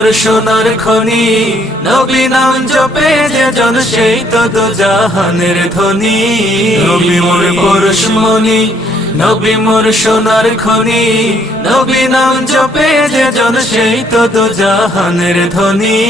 সোনার খনি নবী নাম জপে যে জন সেই তো দোজাহানের ধনী। নবী মোর পরশমণি নবী মোর সোনার খনি নবী নাম জপে যে জন সেই তো দোজাহানের ধনী।